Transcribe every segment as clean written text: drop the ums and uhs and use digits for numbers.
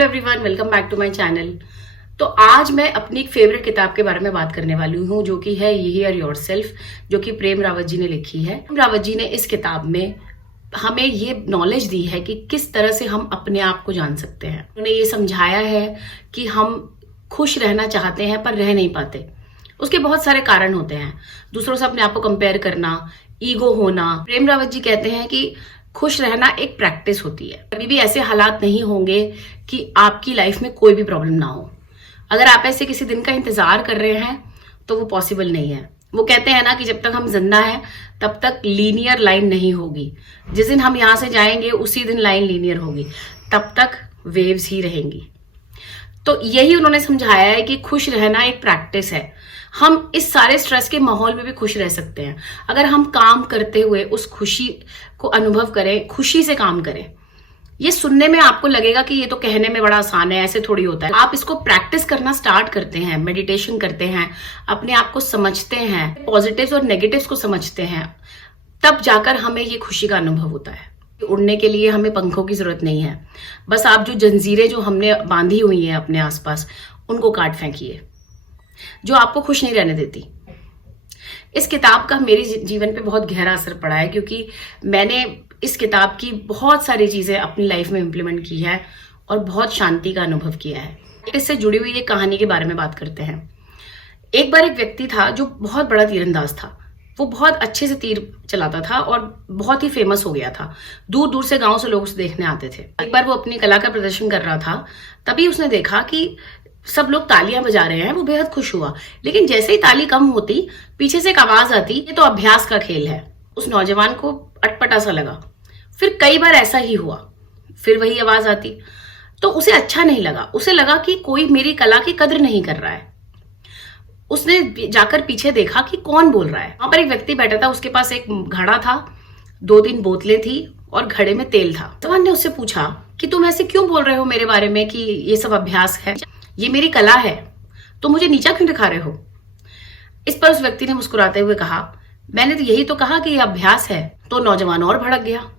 Hello everyone, welcome back to my channel. तो आज मैं अपनी एक फेवरेट किताब के बारे में बात करने वाली हूँ, जो कि है ये हियर योरसेल्फ, जो कि प्रेम रावत जी ने लिखी है। प्रेम रावत जी ने इस किताब में हमें ये नॉलेज दी है कि किस तरह से हम अपने आप को जान सकते हैं। उन्होंने ये समझाया है कि हम खुश रहना चाहते हैं पर रह नहीं पाते। उसके बहुत सारे कारण होते हैं, दूसरों से अपने आप को कंपेयर करना, ईगो होना। प्रेम रावत जी कहते हैं कि खुश रहना एक प्रैक्टिस होती है। कभी भी ऐसे हालात नहीं होंगे कि आपकी लाइफ में कोई भी प्रॉब्लम ना हो। अगर आप ऐसे किसी दिन का इंतजार कर रहे हैं तो वो पॉसिबल नहीं है। वो कहते हैं ना कि जब तक हम जिंदा हैं तब तक लीनियर लाइन नहीं होगी। जिस दिन हम यहां से जाएंगे उसी दिन लाइन लीनियर होगी, तब तक वेव्स ही रहेंगी। तो यही उन्होंने समझाया है कि खुश रहना एक प्रैक्टिस है। हम इस सारे स्ट्रेस के माहौल में भी खुश रह सकते हैं अगर हम काम करते हुए उस खुशी को अनुभव करें, खुशी से काम करें। ये सुनने में आपको लगेगा कि ये तो कहने में बड़ा आसान है, ऐसे थोड़ी होता है। आप इसको प्रैक्टिस करना स्टार्ट करते हैं, मेडिटेशन करते हैं, अपने आप को समझते हैं, पॉजिटिव्स और नेगेटिव्स को समझते हैं, तब जाकर हमें ये खुशी का अनुभव होता है। उड़ने के लिए हमें पंखों की जरूरत नहीं है, बस आप जो जंजीरें जो हमने बांधी हुई हैं अपने आसपास, उनको काट फेंकिए, जो आपको खुश नहीं रहने देती। इस किताब का मेरे जीवन पे बहुत गहरा असर पड़ा है, क्योंकि मैंने इस किताब की बहुत सारी चीजें अपनी लाइफ में इम्प्लीमेंट की है और बहुत शांति का अनुभव किया है। इससे जुड़ी हुई एक कहानी के बारे में बात करते हैं। एक बार एक व्यक्ति था जो बहुत बड़ा तीरंदाज था। वो बहुत अच्छे से तीर चलाता था और बहुत ही फेमस हो गया था। दूर दूर से गांव से लोग उसे देखने आते थे। एक बार वो अपनी कला का प्रदर्शन कर रहा था, तभी उसने देखा कि सब लोग तालियां बजा रहे हैं। वो बेहद खुश हुआ, लेकिन जैसे ही ताली कम होती, पीछे से एक आवाज आती, ये तो अभ्यास का खेल है। उस नौजवान को अटपटा सा लगा। फिर कई बार ऐसा ही हुआ, फिर वही आवाज आती, तो उसे अच्छा नहीं लगा। उसे लगा कि कोई मेरी कला की कद्र नहीं कर रहा है। उसने जाकर पीछे देखा कि कौन बोल रहा है। वहां पर एक व्यक्ति बैठा था, उसके पास एक घड़ा था, 2-3 बोतलें थी और घड़े में तेल था। नौजवान ने उससे पूछा कि तुम ऐसे क्यों बोल रहे हो मेरे बारे में कि ये सब अभ्यास है, ये मेरी कला है, तो मुझे नीचा क्यों दिखा रहे हो। इस पर उस व्यक्ति ने मुस्कुराते हुए कहा, मैंने तो यही तो कहा कि यह अभ्यास है। तो नौजवान और भड़क गया।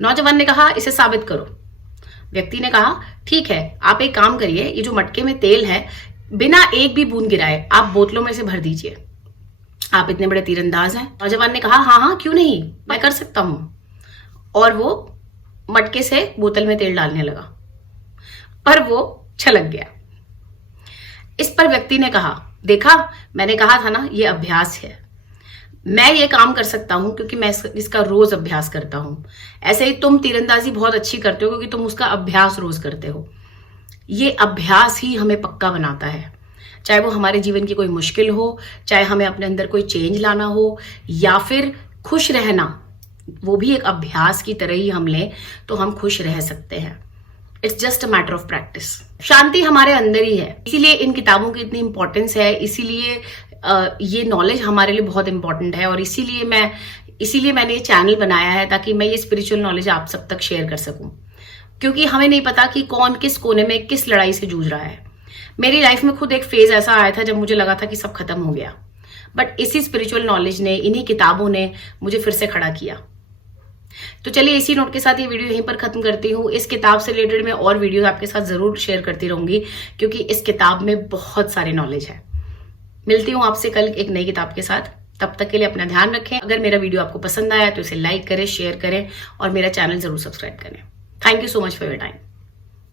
नौजवान ने कहा, इसे साबित करो। व्यक्ति ने कहा, ठीक है, आप एक काम करिए, ये जो मटके में तेल है, बिना एक भी बूंद गिराए आप बोतलों में से भर दीजिए। आप इतने बड़े तीरंदाज हैं। नौजवान ने कहा, हाँ हाँ, क्यों नहीं, मैं कर सकता हूं। और वो मटके से बोतल में तेल डालने लगा, पर वो छलक गया। इस पर व्यक्ति ने कहा, देखा, मैंने कहा था ना, ये अभ्यास है। मैं ये काम कर सकता हूं क्योंकि मैं इसका रोज अभ्यास करता हूं। ऐसे ही तुम तीरंदाजी बहुत अच्छी करते हो क्योंकि तुम उसका अभ्यास रोज करते हो। ये अभ्यास ही हमें पक्का बनाता है। चाहे वो हमारे जीवन की कोई मुश्किल हो, चाहे हमें अपने अंदर कोई चेंज लाना हो, या फिर खुश रहना, वो भी एक अभ्यास की तरह ही हम लें तो हम खुश रह सकते हैं। It's just a matter of practice. शांति हमारे अंदर ही है, इसीलिए इन किताबों की इतनी इंपॉर्टेंस है, इसीलिए ये नॉलेज हमारे लिए बहुत इंपॉर्टेंट है। और इसीलिए मैंने ये चैनल बनाया है, ताकि मैं ये स्पिरिचुअल नॉलेज आप सब तक शेयर कर सकूं। क्योंकि हमें नहीं पता कि कौन किस कोने में किस लड़ाई से जूझ रहा है। मेरी लाइफ में खुद एक फेज ऐसा आया था जब मुझे लगा था कि सब खत्म हो गया, बट इसी स्पिरिचुअल नॉलेज ने, इन्हीं किताबों ने मुझे फिर से खड़ा किया। तो चलिए, इसी नोट के साथ ये वीडियो यहीं पर खत्म करती हूँ। इस किताब से रिलेटेड मैं और वीडियोस आपके साथ जरूर शेयर करती रहूंगी, क्योंकि इस किताब में बहुत सारी नॉलेज है। मिलती हूँ आपसे कल एक नई किताब के साथ। तब तक के लिए अपना ध्यान रखें। अगर मेरा वीडियो आपको पसंद आया तो इसे लाइक करें, शेयर करें और मेरा चैनल जरूर सब्सक्राइब करें। Thank you so much for your time.